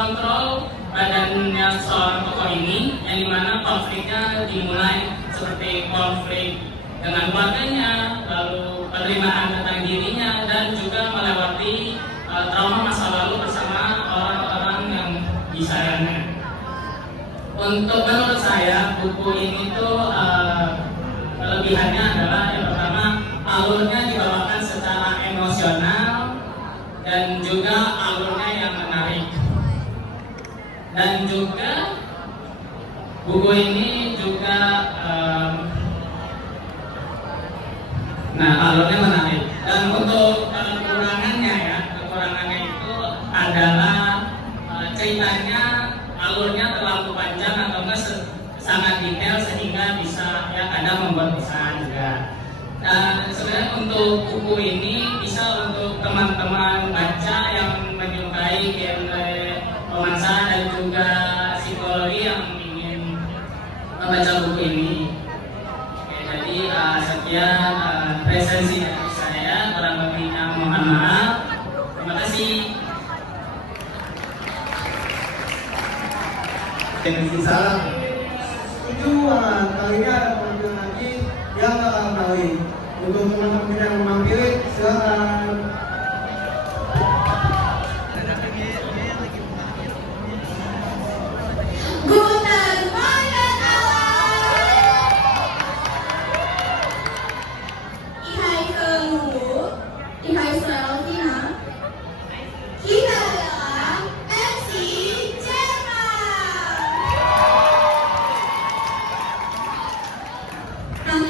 kontrol badannya seorang tokoh ini, yang dimana konfliknya dimulai seperti konflik dengan keluarganya, lalu penerimaan tentang dirinya, dan juga melewati trauma masa lalu bersama orang-orang yang disayangnya. Untuk menurut saya, buku ini tuh kelebihannya adalah yang pertama, alurnya dibawakan secara emosional dan juga alurnya yang menarik. Dan juga buku ini juga alurnya menarik. Dan untuk kekurangannya itu adalah ceritanya alurnya terlalu panjang atau enggak sangat detail sehingga bisa ya kadang membuat bosan juga. Sebenarnya untuk buku ini bisa untuk teman-teman baca yang menyukai genre romansa dan juga psikologi yang ingin membaca buku ini. Oke, jadi sekian resensi dari saya, kurang lebihnya mohon maaf. Terima kasih. Salam. Setuju banget. Kali ini ada penampilan lagi yang gak akan kawin. Untuk teman-teman yang memampiri, silakan.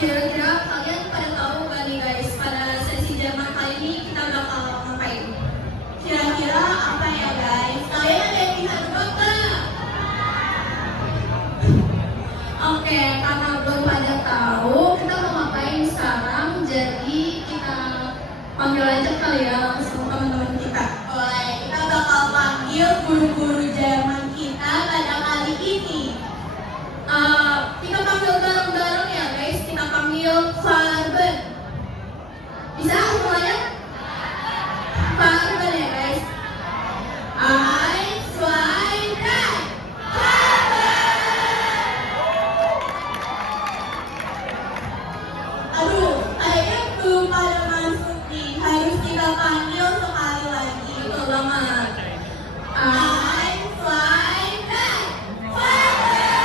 Kira-kira kalian pada tahu gak nih guys, pada sesi Jerman kali ini kita bakal ngapain? Kira-kira apa ya guys? Kalian ada yang bisa tebak gak? Oke, karena belum pada tahu kita mau ngapain sekarang, jadi kita panggil aja kali ya langsung teman-teman kita. Boleh, kita bakal panggil guru-guru Jerman kita pada kali ini. Kita panggil bareng-bareng ya guys, kita panggil Farben. Bisa semuanya? Farben ya guys. Eins, zwei, drei. Farben. Aduh, kayaknya belum pada masuk nih. Harus kita panggil sekali lagi. Betul banget. Eins, zwei, drei. Farben.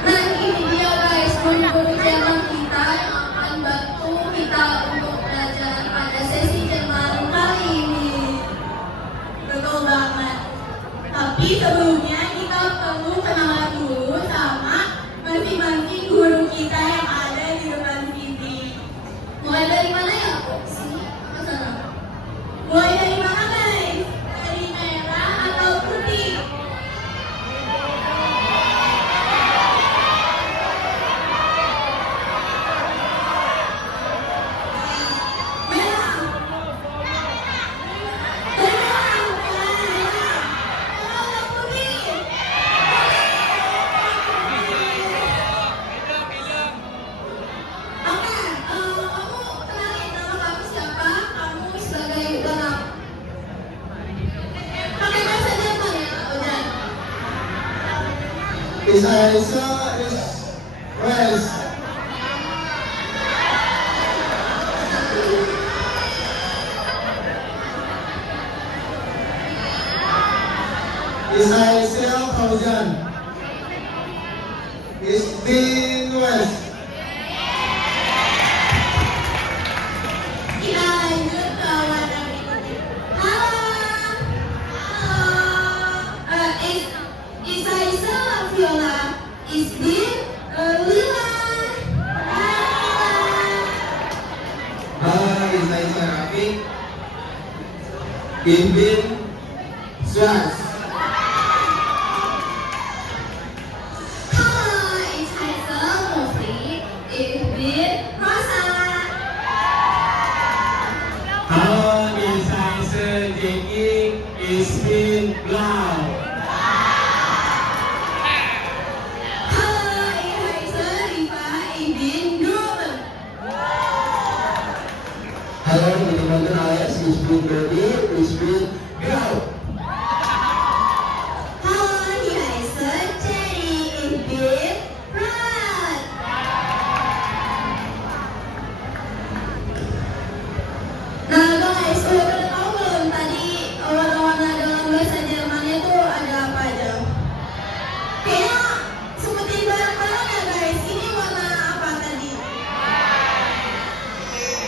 Nah ini dia guys, guru-guru Jerman kita yang akan bantu kita untuk belajar pada sesi Jerman kali ini. Betul banget. Tapi sebelumnya kita perlu kenalan dulu sama masing-masing guru kita yang ada di depan sini. Mulai dari mana ya? Sini atau sana? Mulai dari mana guys? Dari merah atau putih? Is Aisyah, is Wes. Is Aisyah Fauzan. Is Bin Wes. Kita lanjut ke warna berikutnya. Halo. Is Aisyah Viola. Is Bin Lila. Hai, is Aisyah Rafiq. Bin Swas. Halo, is Hazel Mufri. Is Bin Rosa. Ich bin blau. Halo, ich heiße Rifa, ich bin grün. Halo, teman-teman alles, ich bin Dodi, ich bin grau. Halo, ich heiße Cherry, ich bin red. Nah guys, udah pada tahu belum tadi warna-warna dalam bahasa Jermannya itu ada apa aja? Kayaknya sebutin bareng-bareng ya guys. Ini warna apa tadi?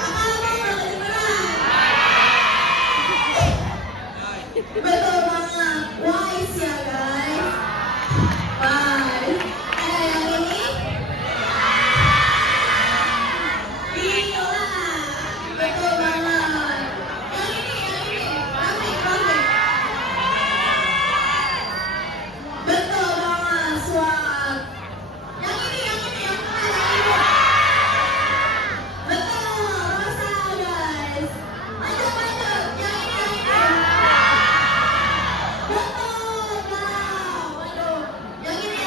Apa warna beneran? Betul banget, wise ya guys. Wise. Ada yang ini? Gila, betul banget. Yang ini, traffic. Betul banget, SWAT. Yang ini, yang mana? Betul, rosa guys. Lanjut. Yang ini. Betul, wow. Waduh. Yang ini.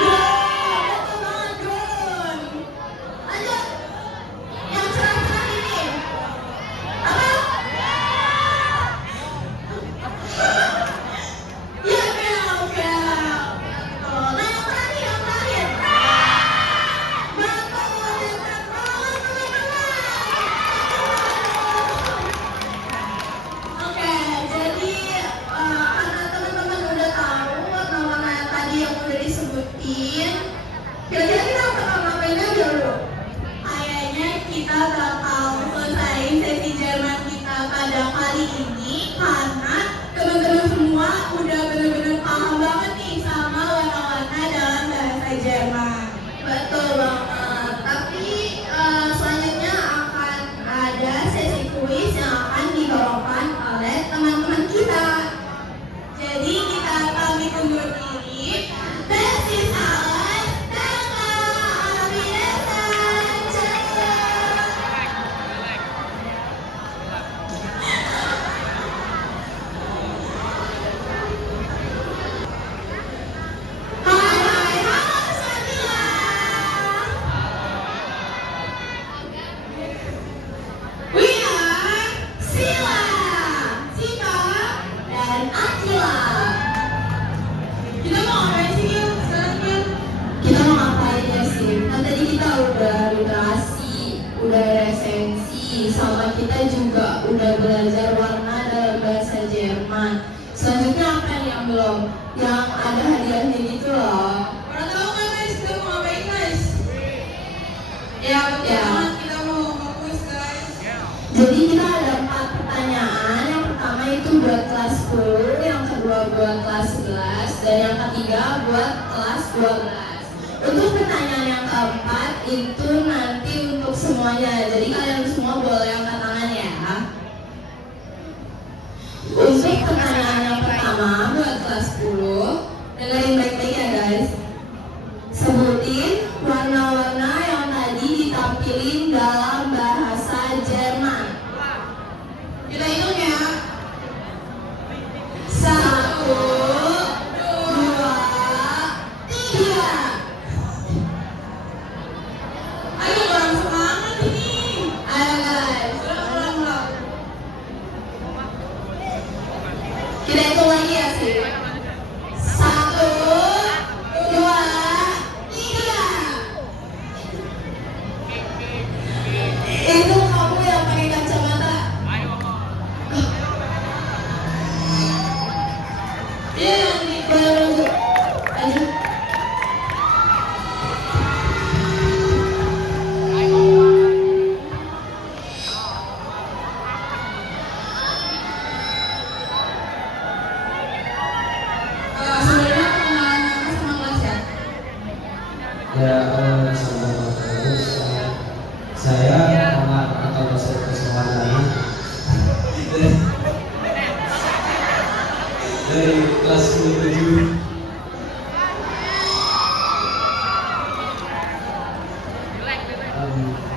Wow, betul banget, drone. Lanjut. Yang cerah-cerah ini. Apa? Ya, bel. Oh, nah yang terakhir. Betul, hebat banget, teman-teman. Oke, jadi karena teman-teman udah tahu warna-warna yang tadi yang udah disebutin, kira-kira kita bakal ngapain aja bro? Kayaknya kita bakal selesai sesi Jerman kita pada kali ini karena teman-teman semua udah bener-bener paham banget nih sama warna-warna dalam bahasa Jerman. Betul banget. Tapi selanjutnya akan ada sesi kuis yang akan dibawakan oleh teman-teman kita. Jadi kita pamit undur diri. Besis alles, danke, auf Wiedersehen, ciao. Hai, halo Sabila. We are Sila, Sita, dan Akila. Kita mau ngapain sih Gil? Sekarang Gil? Kita mau ngapain ya sih? Kan tadi kita udah literasi, udah resensi, sama kita juga udah belajar warna dalam bahasa Jerman. Selanjutnya apa nih yang belum? Yang ada hadiahnya gitu loh. Pada tahu nggak guys? Kita mau ngapain guys? Ya betul. Kita mau fokus guys. Jadi kita ada 4 pertanyaan. Yang pertama itu buat kelas 10, yang kedua buat kelas 11, dan yang ketiga buat kelas 12. Untuk pertanyaan yang keempat itu nanti untuk semuanya. Jadi kalian semua boleh angkat tangan ya. Untuk pertanyaan yang pertama buat kelas 10, dengerin baik-baik ya guys. Sebutin warna-warna yang tadi ditampilin dalam bahasa Jerman. Kita hitung ya. 1, 2, 3. Ayo kurang semangat ini. Ayo guys. Ulang. Kita hitung lagi ya sih. 1, 2, 3. Itu kamu yang pakai kacamata. Iya yang di baru aja. Sebenarnya pengenalan kakak sama kelas ya. Ya, sahabat terus saya Muhammad atau Basir Kesewardani dari kelas 7.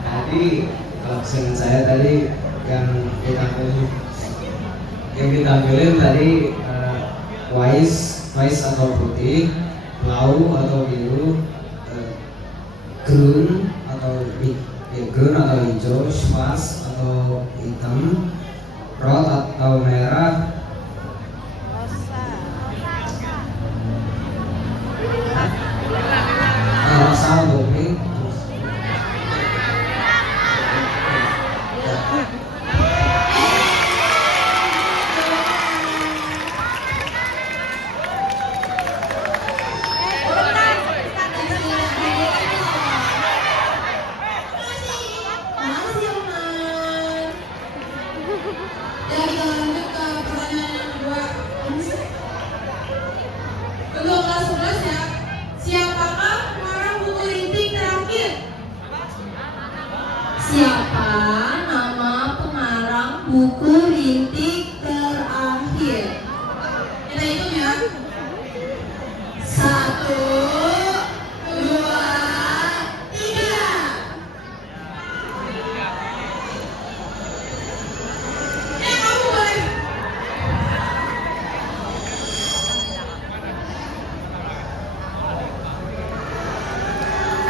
Tadi absen saya tadi yang ditampilkan yang ditampilin tadi white atau putih, blau atau biru, green atau hijau, schwarz atau hitam, rot atau merah, rosa atau pink. Makasih, Oman. Ya, kita lanjut ke pertanyaan yang kedua. Untuk kelas 11 ya. Siapakah pengarang buku rinting terakhir? Siapa nama pengarang buku rinting terakhir? Kita hitung ya. 1, 2, 3. Kamu boleh.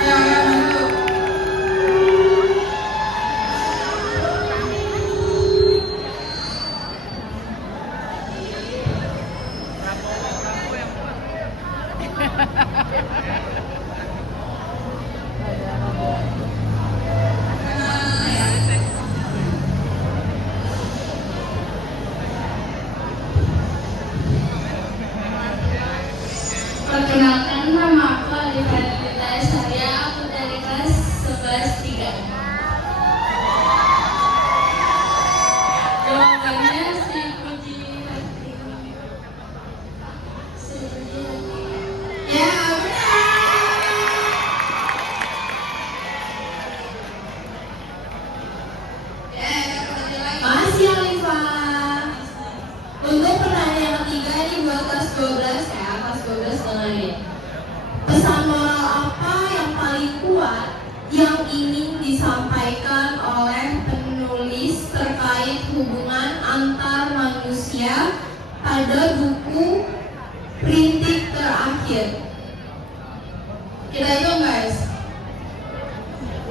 Ayo, maju. Perkenalkan, nama aku Alifah Dita Saria, aku dari kelas 11 3. Jawabannya si Puji Hati. Ya, benar. Makasih Alifah. Untuk pertanyaan yang ketiga ini buat kelas 12 ya, kelas 12 dengerin. Pesan moral apa yang paling kuat yang ingin disampaikan oleh penulis terkait hubungan antar manusia pada buku Rintik Terakhir? Kita hitung guys.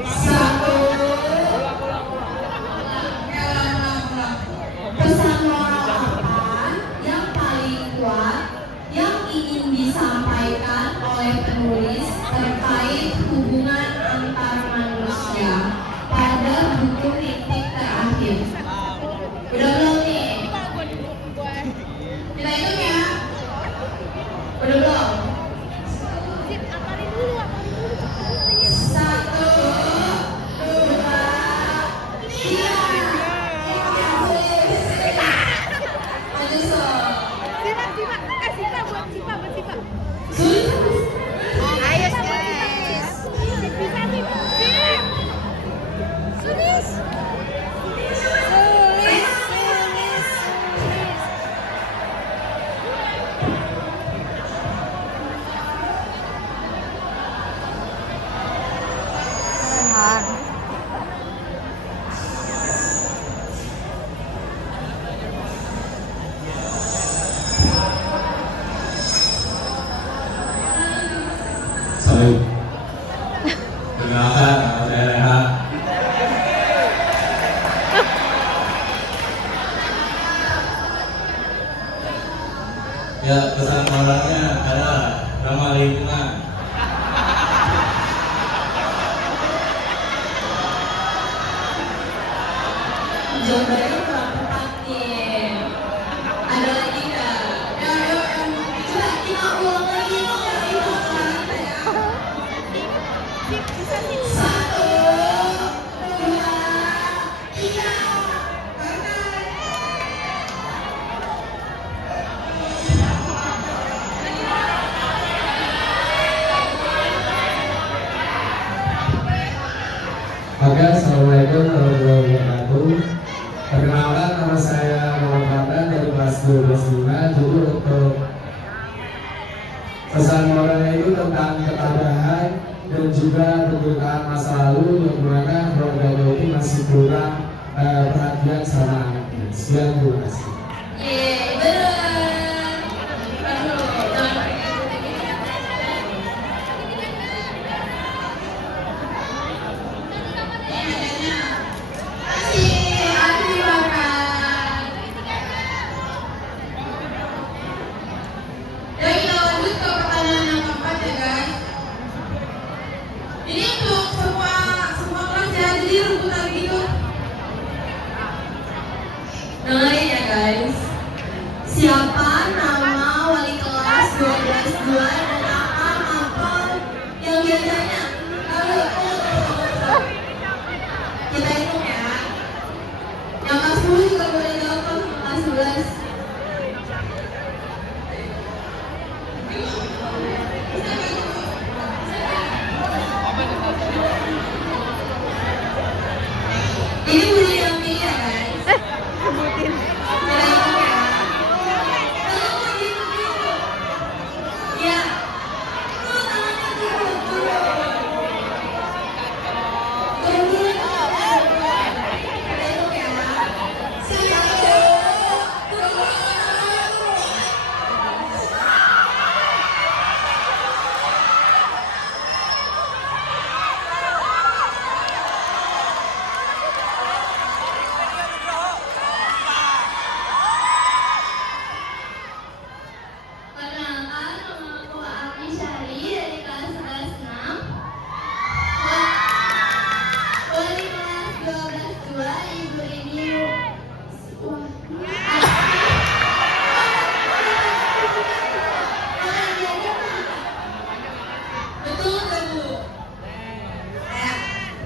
1. Pesan moral apa yang paling kuat yang ingin disampaikan oleh penulis terkait hubungan antar manusia pada buku Rintik Terakhir? Udah belum nih? Kita hitung ya. Udah belum? 1, 2, 3. Maju Sob. Ayo guys. Sulis. Salut. Perkenalkan, nama saya Rehan. Ya, pesan moralnya adalah ramah lingkungan. Jawabannya kurang tepat nih. Ada lagi nggak? Ya, ayo, coba kita ulang lagi dong ya, itu kita ya. 1, 2, 3. Oke, assalamualaikum warahmatullahi wabarakatuh. Perkenalkan, nama saya Muhammad Ramdan dari kelas 12 5. Jadi untuk pesan moralnya itu tentang ketabahan dan juga penderitaan masa lalu yang mana keluarga itu masih kurang perhatian sama anaknya. Sekian, terima kasih. bener. Aduh, jangan. Kasih, aduh makan. Dan kita lanjut ke pertanyaan yang keempat ya guys. Ini untuk semua kelas ya, jadi rebutan gitu. Dengerin ya guys. Siapa nama wali kelas 12-2 dan apa yang biasanya? Kita hitung ya. Yang kelas 10 juga boleh jawab kan kelas 11. Ini boleh yang pilih ya guys. Sebutin. Kita hitung ya. Ya. Tangannya turun. Turun. Kita hitung ya. 1, 2. Perkenalkan, nama aku Ami Syari dari kelas 11-6. Wali kelas 12-2, Ibu Rini. Betul nggak Bu?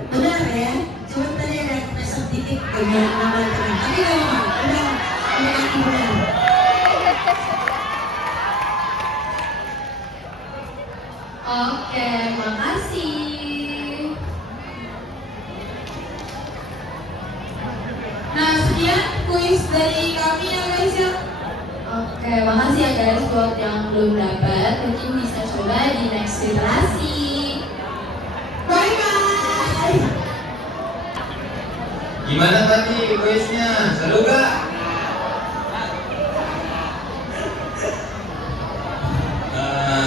Benar ya, cuma tadi ada pesan titik bagian nama teman. Tapi nggak apa-apa, udah yakin benar. Oke, makasih. Nah, sekian kuis dari kami ya guys ya. Oke, makasih ya guys buat yang belum dapat. Mungkin bisa coba di next iterasi. Bye bye. Gimana tadi kuisnya? Seru gak?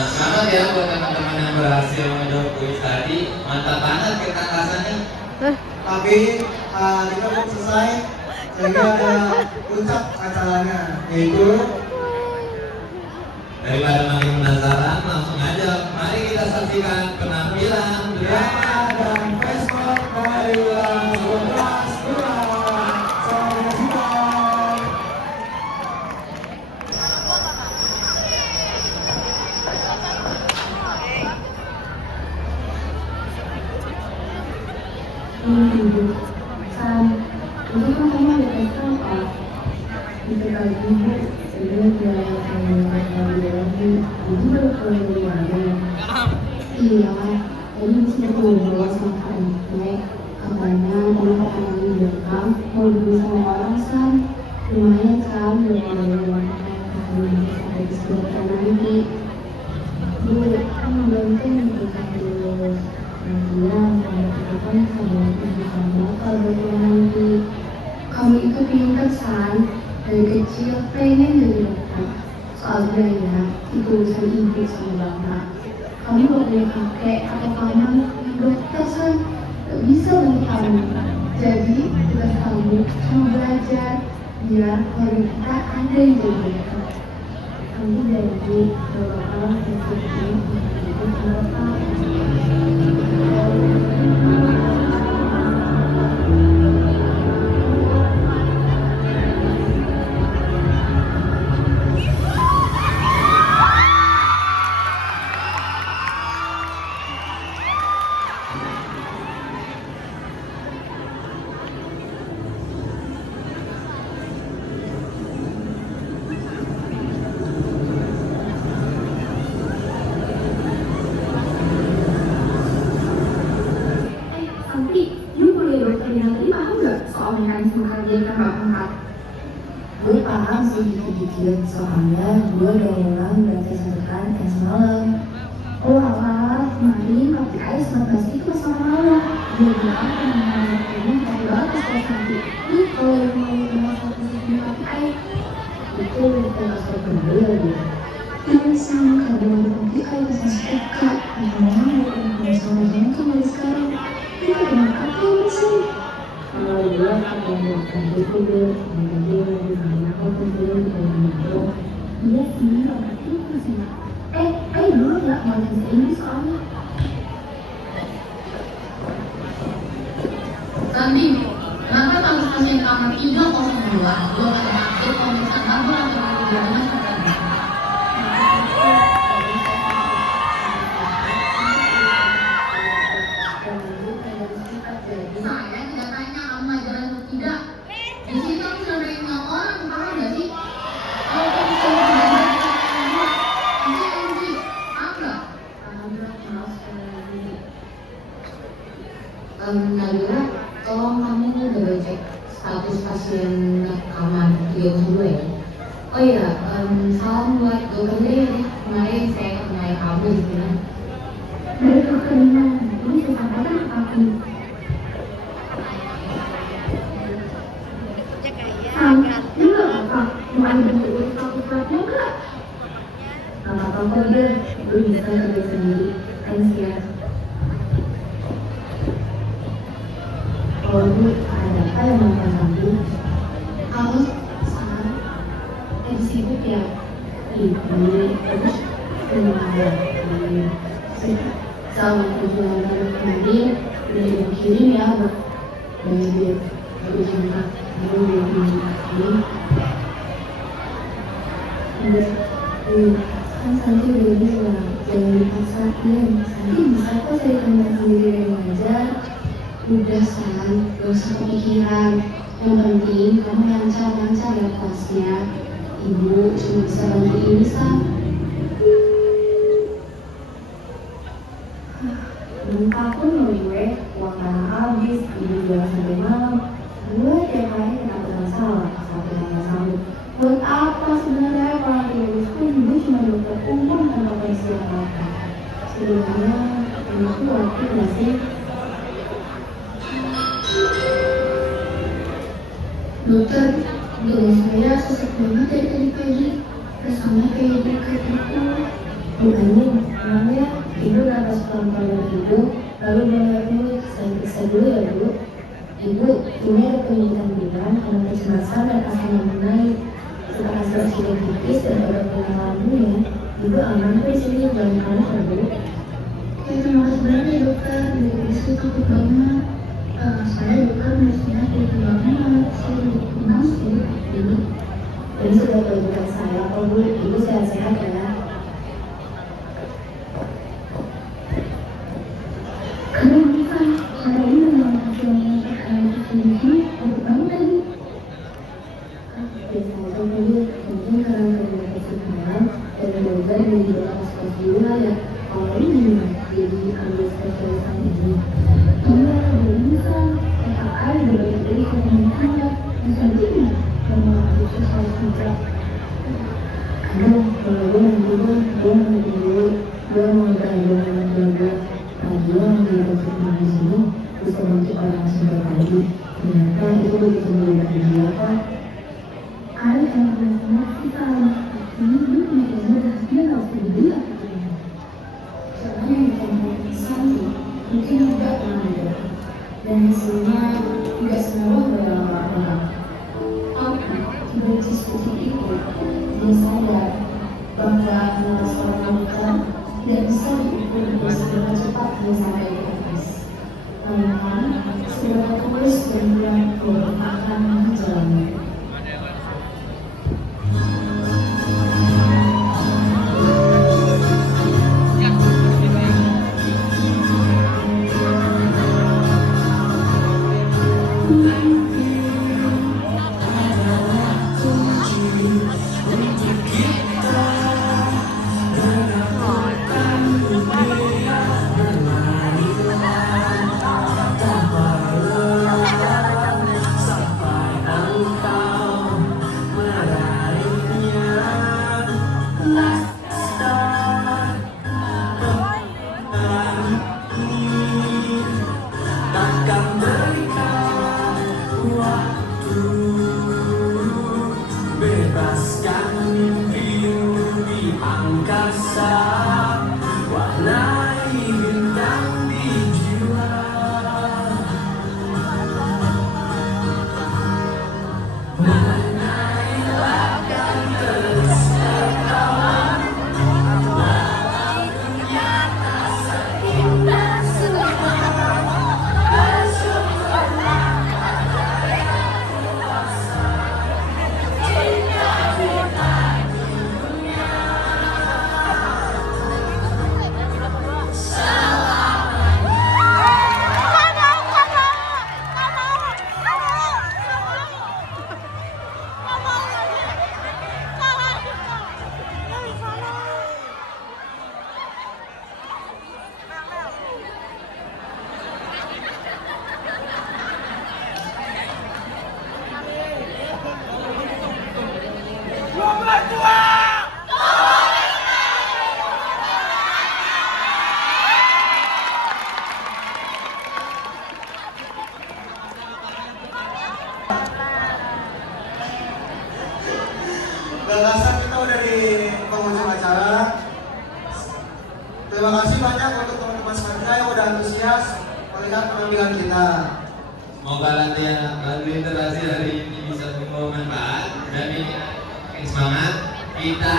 Selamat ya buat teman-teman yang berhasil menjawab kuis tadi. Mantap banget ketangkasannya. Tapi kita belum selesai sehingga ada puncak acaranya, yaitu Daripada makin penasaran, langsung aja. Mari kita saksikan penampilan drama dan festival dari kelas 12-2. Selamat menyaksikan. Itu kan kamu ada tes apa? Itu kali ibu sebenarnya dia lagi ibu baru pulang dari mana? Iya, tadi bisa ngobrol sama Kak Nek. Katanya tadi Kak Nek bilang mau dibeli sama orang san. Lumayan kan, belum ada yang makan. Katanya ada disediakan nanti. Bu, kan membantu memberikan dulu. Bilang kan sama ibu kamu bakal berdua nanti. Kamu itu pintar san, dari kecil pengen jadi dokter. Soalnya ya, itu urusan ibu sama bapak. Kamu gak punya kakek atau paman yang dokter san, gak bisa bantu kamu. Jadi tugas kamu cuma belajar, biar keluarga kita ada yang jadi dokter. Kamu janji kalau bakal bersyukur untuk bapak. Gue paham sih dikit-dikit, soalnya gue udah ulang berdasarkan tes malam. Oh alah, kemarin pakai ais 14 itu masalah malam. Dia bilang penanganan ini dari batas tes nanti. Ini kalau yang mau bahas satu pakai ais, itu terasa berbeda gitu. Yang sama kadang tapi kayak saya suka karena sama-sama kembali sekarang itu dengan apa sih? Kalau dia akan melakukan itu dia lagi apa pun dia itu dia sih itu sih. Dulu nggak mau ini soalnya. Tapi, kenapa kalau pasien kamar 302 belum ada sakit pemeriksaan laboratorium hubungan tertentu? Saya tidak tanya kamu ngajaran atau tidak. Di sini kamu sudah nerima orang, paham nggak sih? Kalau kamu sudah belajar, nanti kamu sih, paham nggak? Maaf sekali. Nabila, tolong kamu udah cek status pasien kamar 302 ya? Oh iya, salam buat dokter Dewi nih. Kemarin saya kenal kamu di sana. Dari dokter Nina, ini saya sampaikan ke aku. Ini nggak apa, mau ada bentuk status suratnya nggak? Nggak apa-apa kok dia, lu bisa kerja sendiri. Thanks ya. Oh, Bu, ada apa yang mau saya bantu? Kamu sekarang lagi sibuk ya? Terus sama tujuan kemarin udah dikirim ya, Mbak. Dan dia harus minta dulu ini. Kan Santi udah bilang jangan dipaksain. Santi bisa kok saya teman sendiri yang ngajar. Udah San, gak usah kepikiran. Yang penting kamu lancar-lancar ya kelasnya. Ibu cuma bisa bantu ini San. Bentar pun loh gue, uang kadang habis, ibu jualan sampai malam. Gue tiap hari kena masalah, sampai nggak sanggup. Buat apa sebenarnya kalau lulus pun ibu cuma dokter umum tanpa pensiun apa? Sebenarnya anakku waktu nggak sih? Dokter, dengan saya sesak banget dari tadi pagi. Rasanya kayak dekat itu. Bukannya, namanya ibu nafas pelan-pelan dari hidung, lalu dengar dulu, saya periksa dulu ya Bu. Ibu, ini ada penelitian bilang karena kecemasan dan asam lambung naik. Setelah hasil oksigen tipis dan obat penenang lambungnya, Ibu aman kok di sini, jangan panik ya Bu. Ya, terima kasih banyak ya dokter, dari istri takut banget. Saya dokter nulisnya itu banget, saya dikenal sih ini sudah kewajiban saya, oh Bu, Ibu sehat-sehat ya. Karena bisa, cara ini memang hasilnya ini untuk kamu tadi. Biasa aja tadi, mungkin karena kerja kesukaan dan belajar dari beberapa sekolah dulu lah ya. Kalau ini jadi ambil spesialisan ini. Iya, belum bisa. FAI berbagai dari komunikasi dan selanjutnya karena khusus harus mutlak. Karena kalau gue nanti gue mau dulu, gue mau belajar. Dia yang dilakukan di sini bisa bantu orang sampai pagi. Ternyata itu begitu mudah bagi dia kok. Ada yang benar-benar kita ini punya ilmu dan dia nggak usah dibilang. Soalnya yang kita Santi mungkin tidak pernah ada dan hasilnya tidak semua orang. Tapi tiba-tiba seperti itu dia sadar bahwa seorang wanita tidak bisa diukur dengan seberapa cepat dia sampai ke atas. Namun, seberapa tulus dan berat dia akan menjalani. Bebaskan tahu dari pengunjung acara. Terima kasih banyak untuk teman-teman semuanya yang udah antusias melihat penampilan kita. Semoga latihan literasi hari ini bisa membawa manfaat dan bikin semangat. Kita